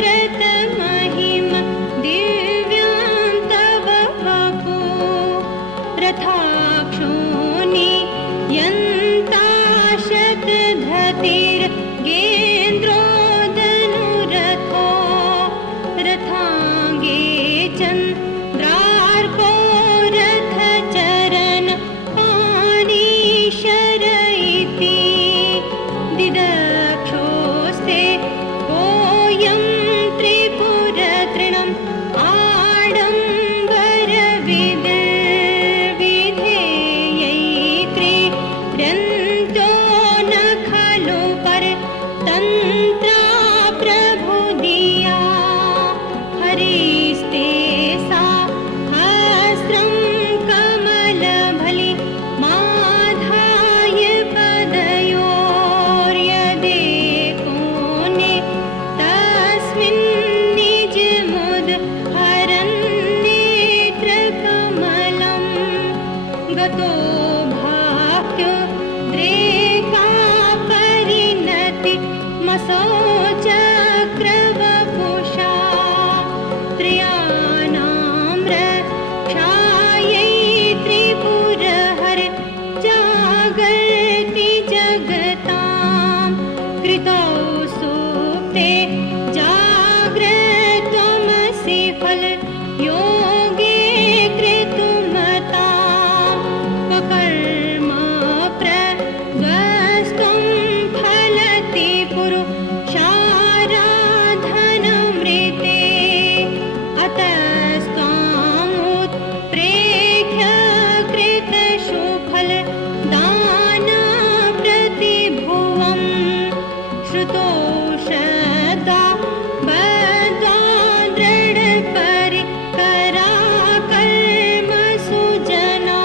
व्रतमहिम दिव्यां तव वपु रथाक्षोणि यन्ताशतधतिर्गेन्द्रोदनुरथो रथाङ्गे चन्द्रार्को रथचरण पाणिशरैति दिदक्षोस्ते कोऽयं त्रिपुरतृणम् आडम्बरविधिर्विधेयैत्रिरन्तो न खलु परतन्त्रा प्रभुदिया हरिस्ते सहस्रं कमलभलि माधाय पदयोर्यदेकोने तस्मिन् निजमुद हरन्नेत्रकमलं गतो भाक्योद्रेका परिणति मसोचक्रवपुषा त्रयाणां रक्षायै त्रिपुरहर जागर्ति जगतां कृतौ सुप्ते जाग्रत्वमसि फल योगे कृतुमता पकर्म प्रद्वस्त्वं फलति पुरुषाराधनमृते अतस्त्वामुत्प्रेक्ष्य कृतशुफल दानप्रतिभुवम् श्रुतोषदा बद्धा दृढपरिकरा कर्मसुजना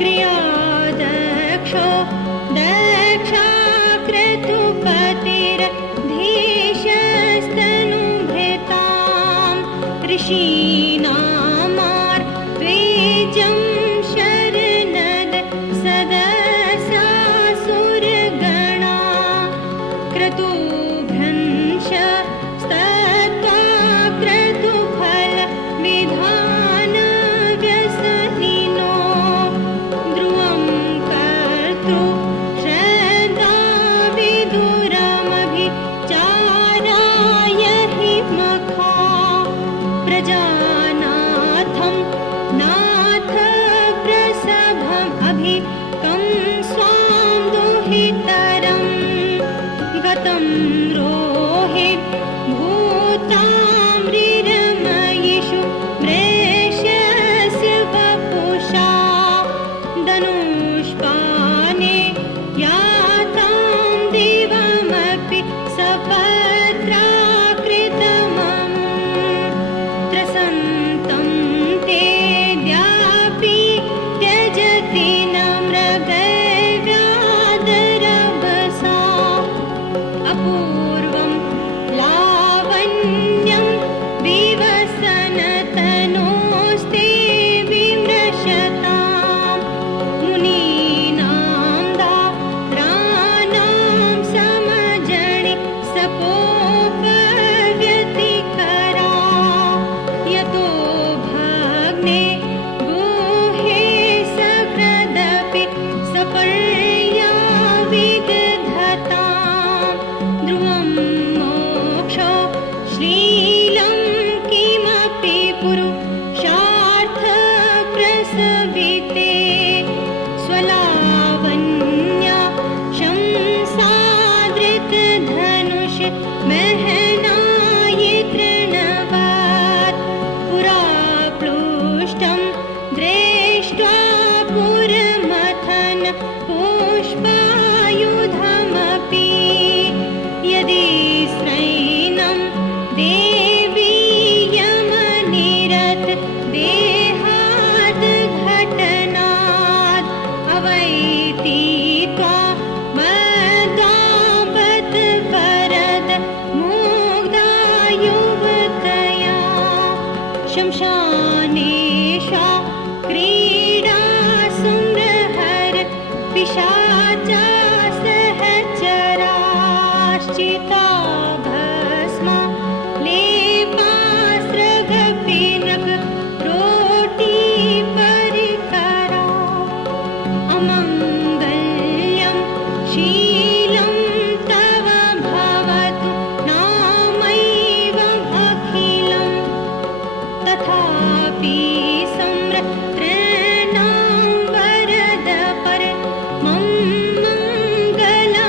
क्रियादक्षो दक्षाक्रतुपतिरधीशस्तनुभृतां ऋषीणामार्त्वेजं शरणद सदसासुरगणा क्रतुभ्रंश स्तत्वा क्रतुफल विधान व्यसनिनो ध्रुवं कर्तृ श्रद्धा विदुरमभिचाराय हि मखा प्रजानाथं नाथ प्रसभम् अभिकं स्वां दुहितरं गतं रोहित भूताम्रिरमयिषु प्रेष्यस्य वपुषा धनुष्पाने यातां देवमपि सपत्राकृतमम् त्रसन्तं तेऽद्यापि त्यजति न मृगव्यादर पिशाचा सहचराश्चिता भस्मा लेपास्त्रगपिनक रोटी परिकरा अमङ्गल्यं शीलं तव भवतु नामैवम् अखिलम् तथापि संवृत्तॄणां वरद पर मम मङ्गलमसि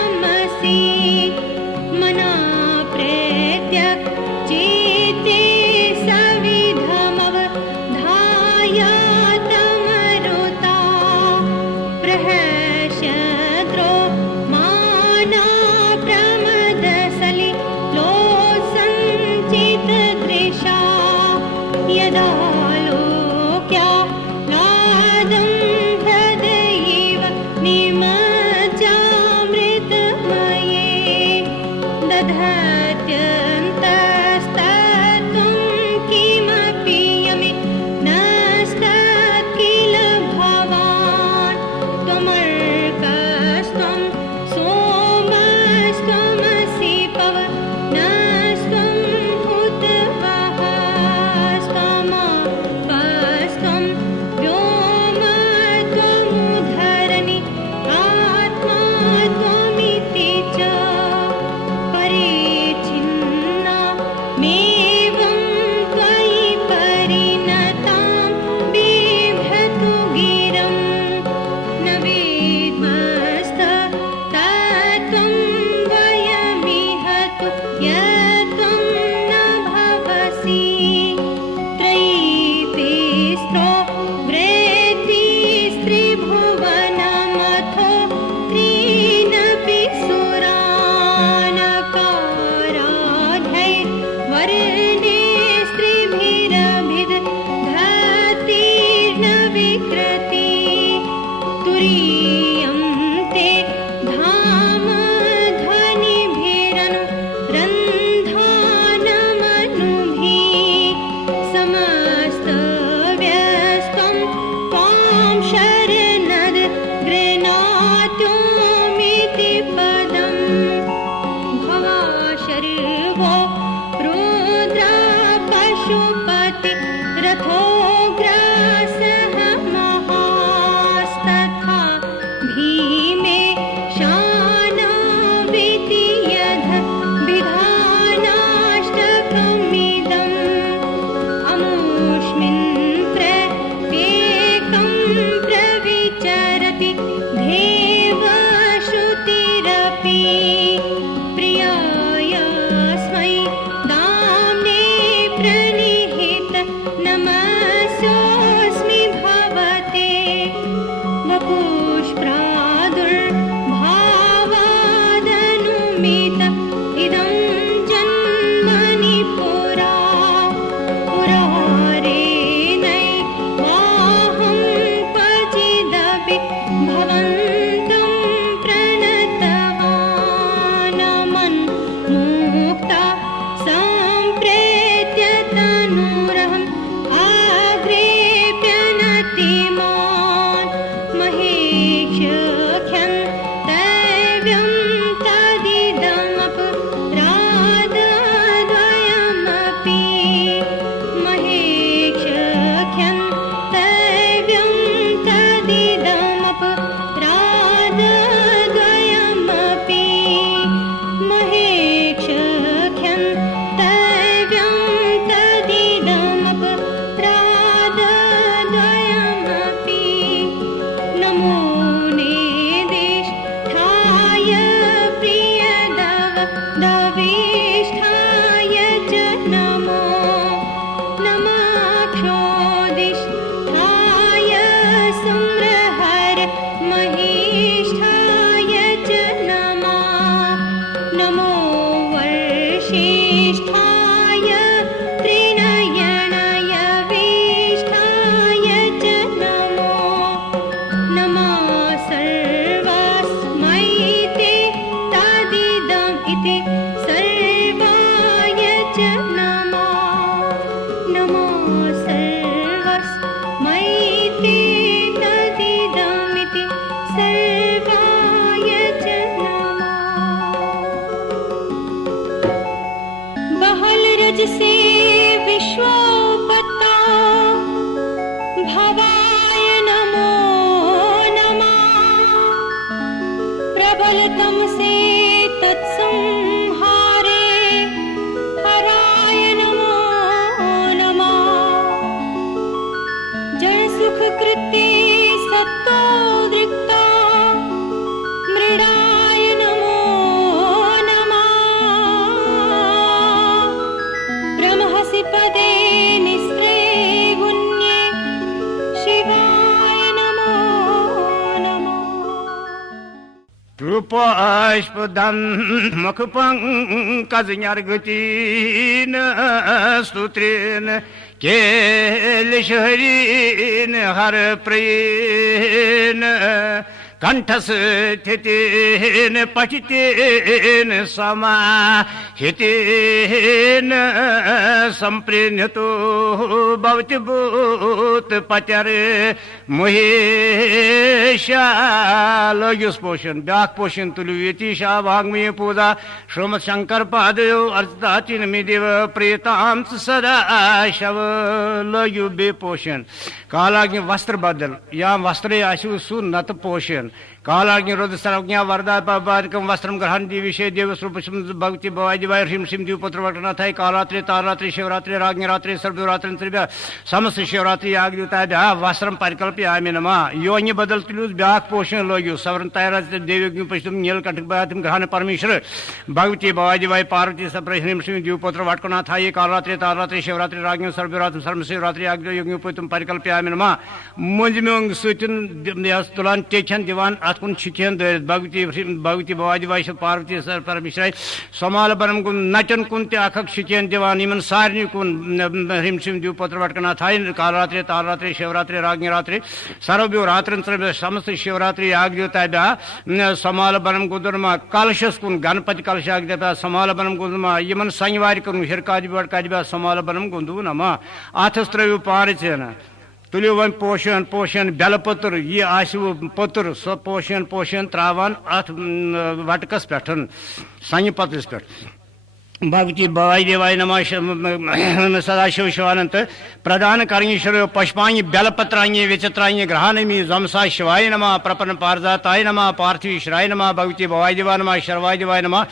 मना बलतम से तत्संहारे हराय नमो नमः जन सुख कृते सत्तोद्रिक्ता मृडाय नमो नमः ब्रह्मसि पदे निस्त्रे गुण्ये शिवाय नमो नमः रूपाष्पदं मुखपंकज न्यार्गतीन स्तुत्रेन केलिशहरीन हर प्रेन कंठस स्थितेन पठितेन समाहितेन संप्रीण्यतो भवति भूत पचर मुहेशा लगिस पोषण ब्याक पोषण तुलु यति शाह वाग्मी पूजा श्रीमद शंकर पादयो अर्चिता चिन्मि देव प्रेताम सदा शव लग्यु बे पोषण कालाग्नि वस्त्र बदल या वस्त्रे आशु सु नत पोषण कालाग्नि रुद्र सर्वज्ञ वरदा पापादिकं वस्त्रं ग्रहण दिविषे देव स्वरूपम भक्ति भवाय दिवाय ह्रीं श्रीं देव पुत्र वटनाथाय कालात्रि तारात्रि शिवरात्रि राज्ञ रात्रि सर्वरात्रि त्रिभ्य समस्त शिवरात्रि आग्युताय वस्त्रं परिकल्पयामि नमः योनि बदल तुलुस ब्याक पोषण लग्यु सवरन तैराज देवज्ञ पश्चिम नीलकंठ बातिम ग्रहण परमेश्वर भगवती भवाय दिवाय पार्वती सप्र ह्रीं श्रीं देव पुत्र वटनाथाय कालात्रि तारात्रि शिवरात्रि राज्ञ सर्वरात्रि सर्व शिवरात्रि आग्य योनि पुत्रम परिकल्पयामि नमः मुंजमेंग सुतिन यस तुलान टेचन दिवान अतकुन छिकेन भगवती भवाय दिवाय पार्वती सर परमेश्वर समाल बनम कुन नचन कुन ते अखक छिकेन दिवान इमन सारनी कुन ह्रीं श्रीं देव पुत्र वटनाथाय कालरात्रि तालरात्रि शिवरात्रि राज्ञ रात्रि सर्वभ्यो रात्रि समस्त शिवरात्रि आग्योताय समाल बनम गुदरमा कलशस कुन गणपति कलश आग्योताय समाल बनम गुदरमा इमन संवार कुन हिरकाज बड़काज समाल बनम गुंदु नमा आथस त्रयु पारचेन तुलियो वन पोषण पोषण बेल पत्र यह आसु पत्र सो पोषण पोषण त्रावान अथ वटकस पेठन संग पत्रस पेठ भगवती भवाय देवाय नमः सदाशिव शिवानंत प्रधान करणीश्वर पशुपाणी बेलपत्राण्य विचित्राण्य ग्रहानमी जमसा शिवाय नमः प्रपन्न पारजाताय नमः पार्थिवीश्वराय नमः भगवती भवाय देवाय नमः शर्वाय देवाय नमः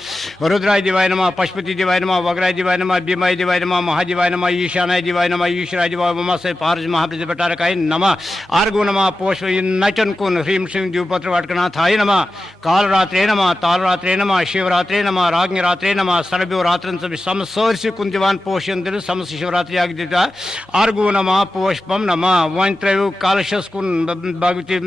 रुद्राय देवाय नमः पशुपति देवाय नमः वग्राय देवाय नमः भीमाय देवाय नमः महादेवाय नमः ईशानाय देवाय नमः ईश्वराय देवाय उमाशय पार्ज महाप्रतिभटारकाय नमः आर्गो नमः पोष नचन कुन ह्रीं श्रीं देवपुत्र वटकनाथाय नमः कालरात्रे नमः तालरात्रे नमः शिवरात्रे नमः राज्ञ रात्रे नमः सर्वभ्यो समसर्सी कुन दिवान पोषण दिल समस्त शिवरात्रि आग दिता आर्गो नमः पुष्पम नमः वन त्रयो कलशस कुन भगवती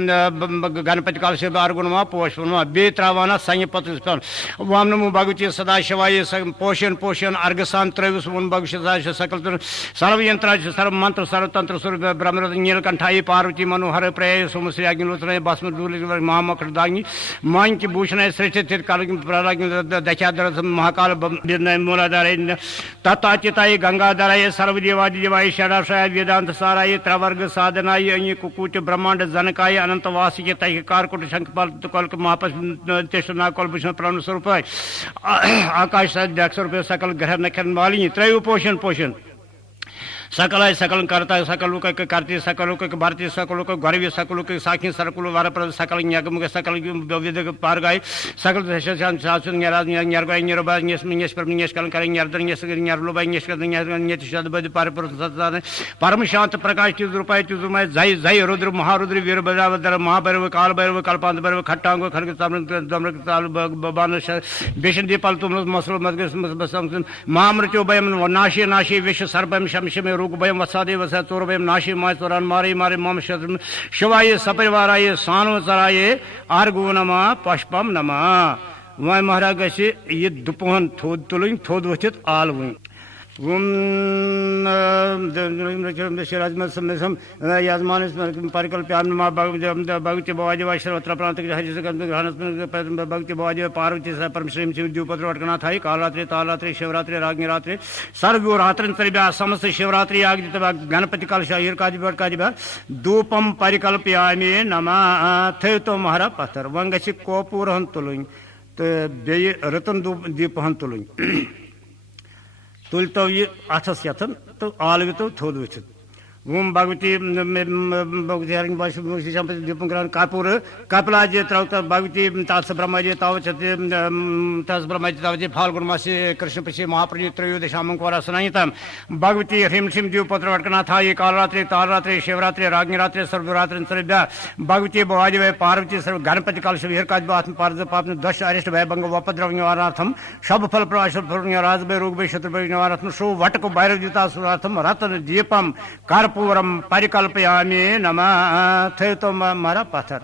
गणपति कलश आर्गो नमः पुष्पम नमः बे त्रावाना संग पत्र वाम नमो भगवती सदाशिवाय पोषण पोषण अर्घसान त्रयोस वन भगवती सदाशिव सकल सर्व यंत्र सर्व मंत्र सर्व तंत्र सुर ब्रह्म नीलकंठाय पार्वती मनोहर प्रय सोमश्री अग्निलोचन भस्म महामकदाग्नि मान की भूषण श्रेष्ठ दशाधर महाकाल मूलाधाराय तत्ताचिताय गंगाधराय सर्वदेवादिदेवाय षडाक्षराय वेदांत साराय त्रवर्ग साधनाय अञ्य कुकुट ब्रह्मांड जनकाय अनंत वासिके तैह कारकुट शंखपाल कल्क महापस तेषना कल्भूषण प्राण स्वरूपाय आकाश स्वरूप सकल ग्रह नक्षत्र मालिनी त्रयो पोषण पोषण सकल सकल करता सकल लोक कार्तिक सकल लोक भारतीय सकल लोक गौरवी सकल लोक साखी सकल वारप्रद सकल यज्ञ सकल विद पारगाय सकल शासन न्यारगाय निरबा निष्कल कर न्यारलोबाय निष्कल पारपुर परम शांत प्रकाश रूपाय चुजुमाय जय जय रुद्र महारुद्र वीरभद्र महाभैरव काल भैरव कल्पांत भैरव खट्टांग खड़ग बान भीषण दीपाल तुम मसल महामृत्यो भयम नाशे नाशे विश्व सर्वम शम रूप भयम वसादे वसा चोर भयम नाशी माय चोरान मारे मारे मम शत्रु शिवाय सपरिवाराय सानवचराय आर्गो नमः पुष्पम नमः वह महाराज गि यह दुपहन थोद तुलन थोद वथित आल वन यजमान परिकल्प्याम भगवती भवाय सर्वत्र प्रांत भगवती भवाय पार्वती परमेश्वरी शिव देवपुत्र वटकनाथाय कालरात्रि तालरात्रि शिवरात्रि राज्ञ रात्रि सर्व रात्रि त्रिभ्यः समस्त शिवरात्रि आगत गणपति कलश हिरकादि बड़कादि धूपम परिकल्प्यामि नमः थे तो महारा पत्थर वन गि कोपूर हन तुलन तो बे रतन दीप हन तुलन तुल तो यह अथस यथन तो आलव तो थोद वथित ओम भगवती दीपम कर्पूर कपिलाजी त्रौत भगवती तास ब्रह्माजी तावचते तास ब्रह्माजी तावचे फाल्गुन मासे कृष्ण पक्षे महाप्रजी त्रयोदशामं कोरा सुनायितम भगवती ह्रीं श्रीं द्युपत्र वटकनाथाय कालरात्रि तालरात्रि शिवरात्रि राग्निरात्रि सर्वरात्रि सर्व्या भगवती भवाजी वै पार्वती सर्व गणपति काल शिवहिरकाज आत्म पार्ज पापन दश अरिष्ट भय भंग वपद्रव निवारणार्थम सब फल प्रवास राज भय रोग भय शत्रु भय निवारणार्थम शो वटक भैरव जुता सुरार्थम रतन दीपम कर्पूरम परिकल्पयामि नमः थे तो मारा पत्थर